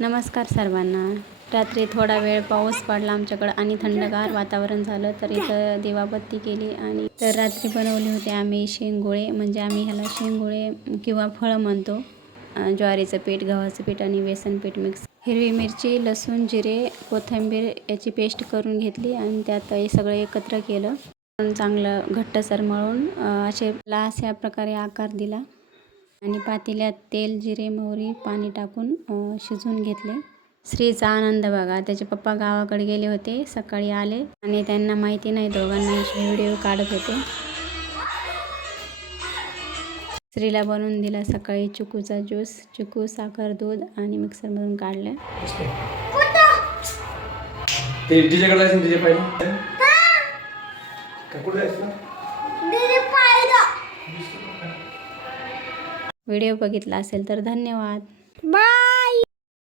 नमस्कार सर्वांना. रात्री थोडा वेळ पाऊस पडला आमच्याकडं आणि थंडगार वातावरण झालं, तर इथं दिवाबत्ती केली. आणि तर रात्री बनवले होते आम्ही शेंगोळे, म्हणजे आम्ही ह्याला शेंगोळे किंवा फळं म्हणतो. ज्वारीचं पीठ, गव्हाचं पीठ आणि बेसन पीठ मिक्स. हिरवी मिरची, लसूण, जिरे, कोथिंबीर याची पेस्ट करून घेतली आणि त्यात हे सगळं एकत्र केलं. चांगलं घट्टसर मळून अशा प्रकारे आकार दिला आणि पातेल्यात तेल, जिरे, मोहरी, पाणी टाकून शिजवून घेतले. श्रीचा आनंद बघा. त्याचे पप्पा गावाकडे गेले होते, सकाळी आले आणि त्यांना माहिती नाही, दोघांना व्हिडिओ काढत होते. श्रीला बनवून दिला सकाळी चिकूचा ज्यूस. चिकू, साखर, दूध आणि मिक्सरमधून काढलं. व्हिडिओ बघितला असेल तर धन्यवाद. बाय.